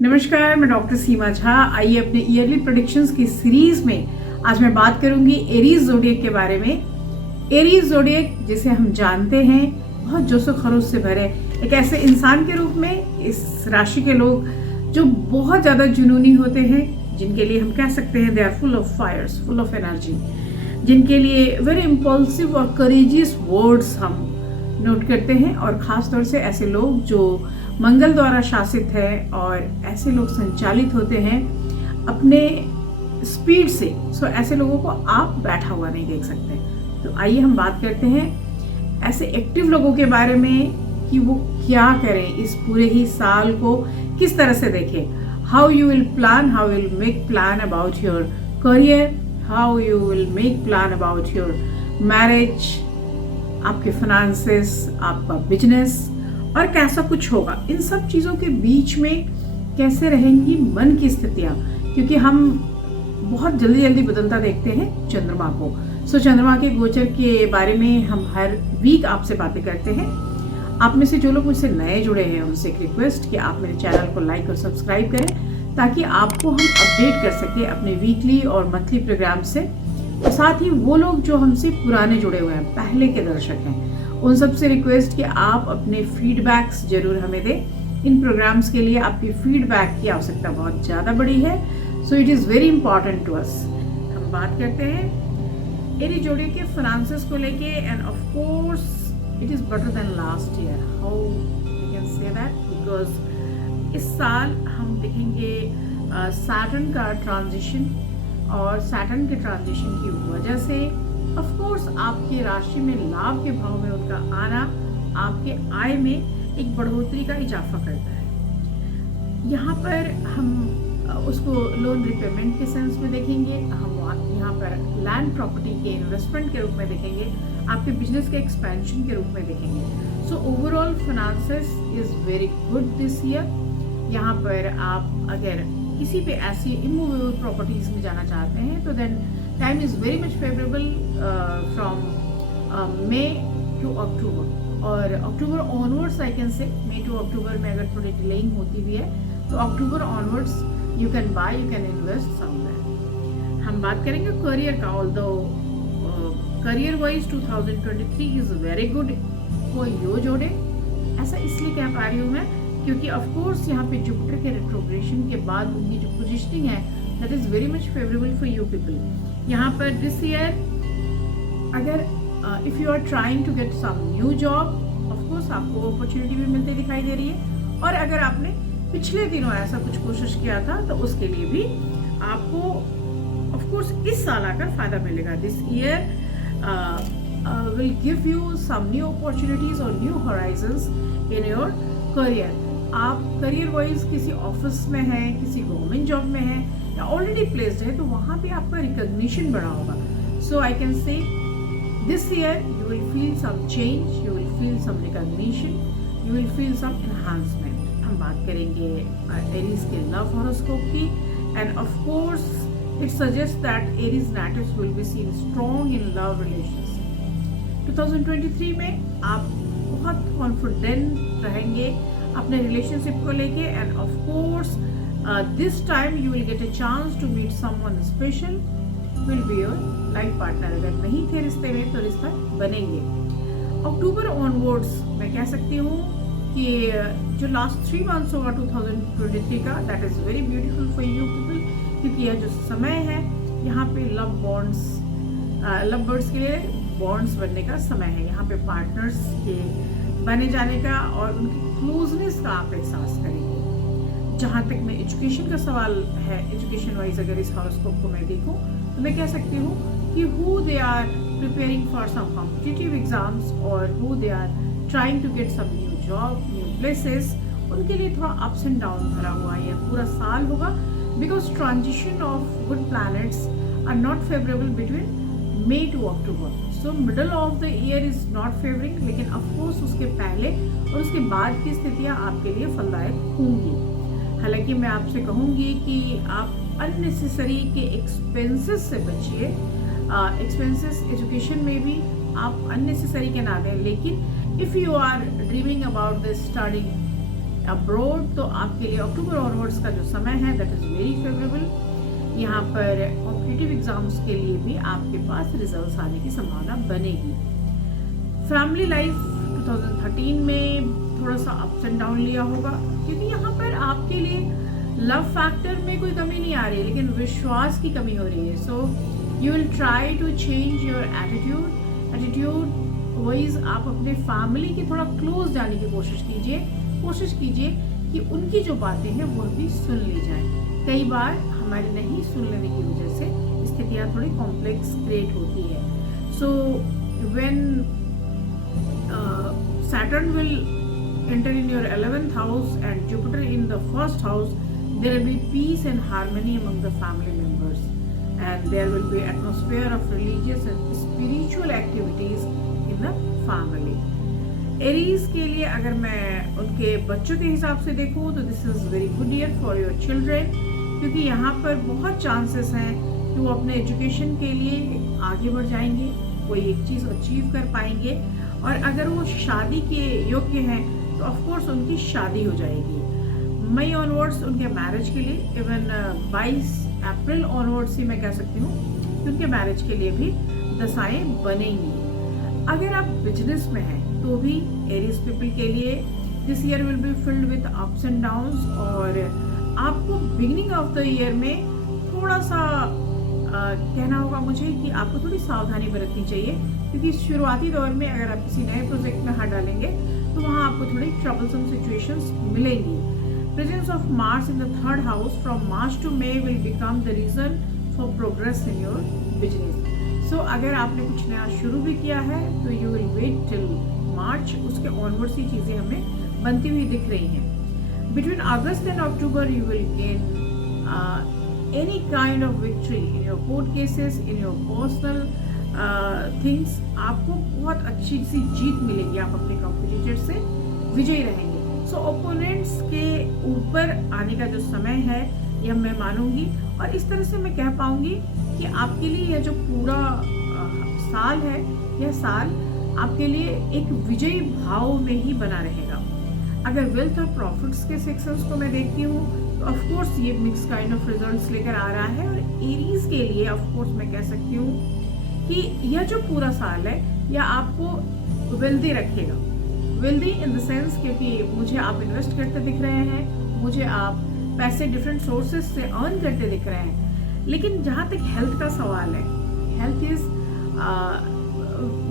नमस्कार, मैं डॉक्टर सीमा झा। आइए अपने ईयरली प्रेडिक्शंस की सीरीज में आज मैं बात करूंगी एरीज ज़ोडिएक के बारे में। एरीज ज़ोडिएक जिसे हम जानते हैं बहुत जोशो खरोश से भरे एक ऐसे इंसान के रूप में, इस राशि के लोग जो बहुत ज़्यादा जुनूनी होते हैं, जिनके लिए हम कह सकते हैं they are full of fires, full of energy, जिनके लिए वेरी इम्पल्सिव और करेजियस वर्ड्स हम नोट करते हैं। और ख़ास तौर से ऐसे लोग जो मंगल द्वारा शासित है और ऐसे लोग संचालित होते हैं अपने स्पीड से। सो ऐसे लोगों को आप बैठा हुआ नहीं देख सकते। तो आइए हम बात करते हैं ऐसे एक्टिव लोगों के बारे में कि वो क्या करें, इस पूरे ही साल को किस तरह से देखें। How you will plan, how will make plan about your career, how you will make plan about your marriage, आपके फाइनेंसेस, आपका बिजनेस और कैसा कुछ होगा। इन सब चीज़ों के बीच में कैसे रहेंगी मन की स्थितियाँ, क्योंकि हम बहुत जल्दी जल्दी बदलता देखते हैं चंद्रमा को। सो चंद्रमा के गोचर के बारे में हम हर वीक आपसे बातें करते हैं। आप में से जो लोग मुझसे नए जुड़े हैं उनसे एक रिक्वेस्ट कि आप मेरे चैनल को लाइक और सब्सक्राइब करें, ताकि आपको हम अपडेट कर सकें अपने वीकली और मंथली प्रोग्राम से। और साथ ही वो लोग जो हमसे पुराने जुड़े हुए हैं, पहले के दर्शक हैं, उन सबसे रिक्वेस्ट कि आप अपने फीडबैक्स जरूर हमें दें। इन प्रोग्राम्स के लिए आपकी फीडबैक की आवश्यकता बहुत ज़्यादा बड़ी है। So it is very important to us. हम बात करते हैं एरीज ज़ोडिएक के फाइनेंसेस को लेके, and of course it is better than last year. How we can say that, because इस साल हम देखेंगे सैटर्न का ट्रांजिशन, और सैटर्न के ट्रांजिशन की वजह से ऑफ कोर्स आपके राशि में लाभ के भाव में उनका आना आपके आय में एक बढ़ोतरी का इजाफा करता है। यहाँ पर हम उसको लोन रिपेमेंट के सेंस में देखेंगे, हम यहाँ पर लैंड प्रॉपर्टी के इन्वेस्टमेंट के रूप में देखेंगे, आपके बिजनेस के एक्सपेंशन के रूप में देखेंगे। So overall finances is very good this year. यहाँ पर आप अगर किसी भी ऐसी इमूवेबल प्रॉपर्टीज में जाना चाहते हैं तो then time is very much favourable from May to October, और अक्टूबर ऑनवर्ड्स आई कैन से। मई टू अक्टूबर में अगर थोड़ी डिलेइंग होती भी है तो October onwards you can buy, you can invest somewhere. हम बात करेंगे करियर का। Although career wise 2023 is very good for your zodiac. ऐसा इसलिए कह पा रही हूँ मैं क्योंकि ऑफ कोर्स यहाँ पे जुपिटर के रेट्रोग्रेशन के बाद उनकी जो पोजिशनिंग है that is very much favourable for you people. यहाँ पर दिस ईयर अगर if you are trying to get some new job, of course आपको अपॉर्चुनिटी भी मिलती दिखाई दे रही है। और अगर आपने पिछले दिनों ऐसा कुछ कोशिश किया था तो उसके लिए भी आपको ऑफ कोर्स इस साल आकर फ़ायदा मिलेगा। This year will give you some new opportunities और new horizons in your career. आप करियर वाइज किसी ऑफिस में हैं, किसी गवर्नमेंट जॉब में हैं या ऑलरेडी प्लेस्ड है, तो वहाँ पे आपका रिकॉग्निशन बढ़ा होगा। So I can say this year you will feel some change, you will feel some recognition, you will feel some enhancement. हम बात करेंगे एरीज के लव हॉरोस्कोप की, and of course it suggest that Aries natives will be seen strong in love relationship. 2023 में आप बहुत confident रहेंगे अपने रिलेशनशिप को लेके, and of course this time you will get a chance to meet someone special, will be your life partner. अगर नहीं थे रिश्ते में तो रिश्ता बनेंगे। अक्टूबर ऑनवर्ड्स मैं कह सकती हूँ कि जो लास्ट 3 मंथ्स होगा 2023 का, that is very beautiful for you people, क्योंकि यह जो समय है यहाँ पे लव बर्ड्स के लिए बॉन्ड्स बनने का समय है। यहाँ पे पार्टनर्स के बने जाने का और उनकी क्लोजनेस का आप एहसास करेंगे। जहाँ तक मैं एजुकेशन का सवाल है, एजुकेशन वाइज अगर इस हॉरोस्कोप को मैं देखूँ तो मैं कह सकती हूँ कि who they are preparing for some competitive exams और who they are trying to get some new job, new places, उनके लिए थोड़ा अप्स एंड डाउन भरा हुआ यह पूरा साल होगा, because transition of good planets are not favourable between May to October. So middle of the year is not favouring, लेकिन ऑफकोर्स उसके पहले और उसके बाद की स्थितियाँ आपके लिए फलदायक होंगी। हालांकि मैं आपसे कहूँगी कि आप अननेसेसरी के एक्सपेंसेस से बचिए। एक्सपेंसेस एजुकेशन में भी आप अननेसेसरी के ना दें, लेकिन if you are dreaming about the study abroad तो आपके लिए अक्टूबर ऑनवर्ड्स का जो समय है दैट इज़ वेरी फेवरेबल। यहाँ पर कॉम्पिटिटिव एग्जाम्स के लिए भी आपके पास रिजल्ट्स आने की संभावना बनेगी। फैमिली लाइफ 2013 में थोड़ा सा अप्स एंड डाउन लिया होगा, क्योंकि यहाँ पर आपके लिए लव फैक्टर में कोई कमी नहीं आ रही है, लेकिन विश्वास की कमी हो रही है। So you will try to change your attitude wise आप अपने फैमिली के थोड़ा क्लोज जाने की कोशिश कीजिए कि उनकी जो बातें हैं वो भी सुन ली जाए। कई बार हमारे नहीं सुन लेने की वजह से स्थितियाँ थोड़ी कॉम्प्लेक्स क्रिएट होती है। So when Saturn will enter in your 11th house and Jupiter in the first house, there will be peace and harmony among the family members, and there will be atmosphere of religious and spiritual activities in the family. Aries के लिए अगर मैं उनके बच्चों के हिसाब से देखूँ तो this is very good year for your children, क्योंकि यहाँ पर बहुत चांसेस हैं कि वो अपने एजुकेशन के लिए आगे बढ़ जाएंगे, कोई एक चीज़ अचीव कर पाएंगे, और अगर वो शादी के योग्य हैं तो ऑफ कोर्स उनकी शादी हो जाएगी। मई ऑनवर्ड्स उनके मैरिज के लिए, इवन 22 अप्रैल ऑनवर्ड्स ही मैं कह सकती हूँ कि उनके मैरिज के लिए भी दशाएं बनेंगी। अगर आप बिजनेस में हैं तो भी एरीज पीपल के लिए this year will be filled with ups and downs, और आपको बिगिनिंग ऑफ द ईयर में थोड़ा सा कहना होगा मुझे कि आपको थोड़ी सावधानी बरतनी चाहिए, क्योंकि शुरुआती दौर में अगर आप किसी नए प्रोजेक्ट में हाथ डालेंगे तो वहाँ आपको थोड़ी ट्रबलसम सिचुएशंस मिलेंगी। Presence of Mars in the third house from March to May will become the reason for progress in your business. So अगर आपने कुछ नया शुरू भी किया है तो you will wait till March, उसके ऑनवर्ड्स ही चीज़ें हमें बनती हुई दिख रही हैं। Between August and October you will gain any kind of victory in your court cases, in your personal things। आपको बहुत अच्छी सी जीत मिलेगी, आप अपने कॉम्पिटिटर से विजयी रहेंगे। सो ओपोनेंट्स के ऊपर आने का जो समय है यह मैं मानूंगी, और इस तरह से मैं कह पाऊंगी कि आपके लिए यह जो पूरा साल है, यह साल आपके लिए एक विजयी भाव में ही बना रहेगा। अगर वेल्थ और प्रॉफिट्स के सेक्शंस को मैं देखती हूँ तो ऑफ कोर्स ये मिक्स काइंड ऑफ रिजल्ट्स लेकर आ रहा है, और एरीज के लिए ऑफ कोर्स मैं कह सकती हूँ कि यह जो पूरा साल है यह आपको वेल्दी रखेगा। वेल्दी इन द सेंस क्योंकि मुझे आप इन्वेस्ट करते दिख रहे हैं, मुझे आप पैसे डिफरेंट सोर्सेज से अर्न करते दिख रहे हैं, लेकिन जहाँ तक हेल्थ का सवाल है, health is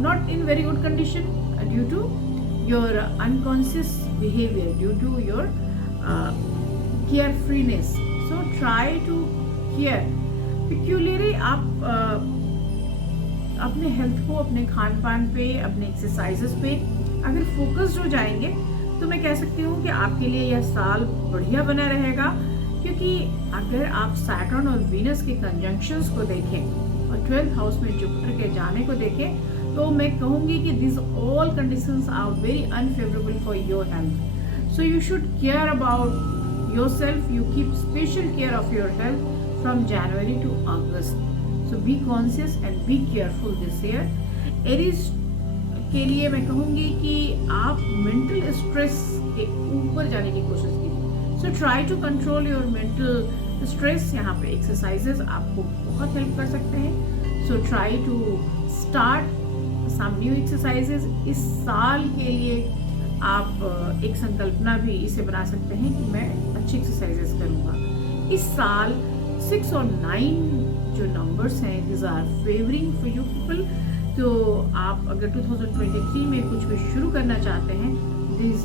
not in very good condition due to your unconscious behaviour, due to your carefreeness। So try to care peculiarly। आप अपने हेल्थ को, अपने खान पान पे, अपने एक्सरसाइजेस पे अगर फोकस्ड हो जाएंगे तो मैं कह सकती हूँ कि आपके लिए यह साल बढ़िया बना रहेगा, क्योंकि अगर आप सैटर्न और वीनस के कंजंक्शंस को देखें और 12th हाउस में जुपिटर के जाने को देखें तो मैं कहूँगी कि this all conditions are very unfavourable for your health. So you should care about yourself, you keep special care of your health from January to August, so be conscious and be careful this year। Aries के लिए मैं कहूँगी कि आप mental stress के ऊपर जाने की कोशिश कीजिए। So try to control your mental stress. यहाँ पे एक्सरसाइजेस आपको बहुत हेल्प कर सकते हैं। So try to start some new exercises. इस साल के लिए आप एक संकल्पना भी इसे बना सकते हैं कि मैं अच्छी एक्सरसाइजेस करूँगा। इस साल 6 और 9 जो नंबर्स हैं this are favouring for you people. तो आप अगर 2023 में कुछ भी शुरू करना चाहते हैं this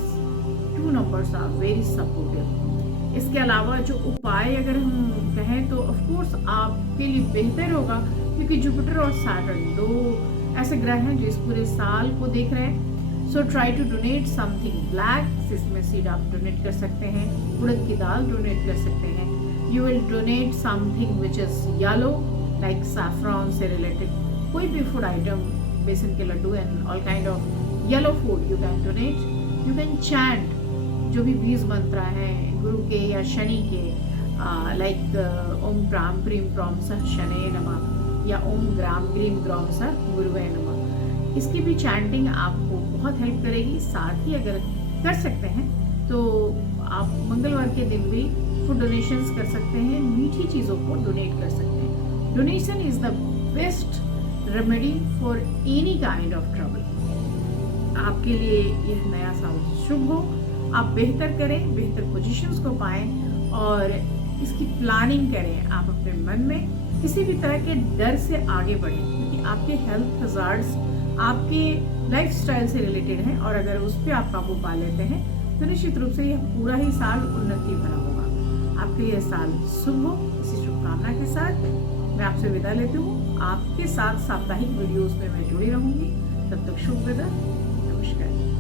2 numbers are very supportive. इसके अलावा जो उपाय अगर हम कहें तो ऑफ कोर्स आपके लिए बेहतर होगा, क्योंकि जुपिटर और सैटर्न 2 ऐसे ग्रह हैं जो इस पूरे साल को देख रहे हैं। So try to donate something black. Sesame seed आप डोनेट कर सकते हैं, उड़द की दाल डोनेट कर सकते हैं। You will donate something which is yellow like saffron से रिलेटेड कोई भी फूड आइटम, बेसन के लड्डू and all kind of yellow food you can donate. You can chant जो भी बीज मंत्र हैं गुरु के या शनि के, लाइक ओम प्राम प्रीम प्रॉम सह शनये नमः या ओम ग्राम ग्रीम ग्रॉम सह गुरुवे नमः। इसकी भी चैंटिंग आपको बहुत हेल्प करेगी। साथ ही अगर कर सकते हैं तो आप मंगलवार के दिन भी फूड डोनेशंस कर सकते हैं, मीठी चीज़ों को डोनेट कर सकते हैं। Donation is the best remedy for any kind of trouble. आपके लिए यह नया साल शुभ हो, आप बेहतर करें, बेहतर पोजीशंस को पाएं और इसकी प्लानिंग करें। आप अपने मन में किसी भी तरह के डर से आगे बढ़ें, क्योंकि आपके हेल्थ हजार्ड्स आपके लाइफस्टाइल से रिलेटेड हैं और अगर उस पर आप काबू पा लेते हैं तो निश्चित रूप से यह पूरा ही साल उन्नति भरा होगा। आपके लिए साल शुभ हो। इसी शुभकामना के साथ मैं आपसे विदा लेती हूँ। आपके साथ साप्ताहिक वीडियोस में मैं जुड़ी रहूंगी। तब तक शुभ वेदर, नमस्कार।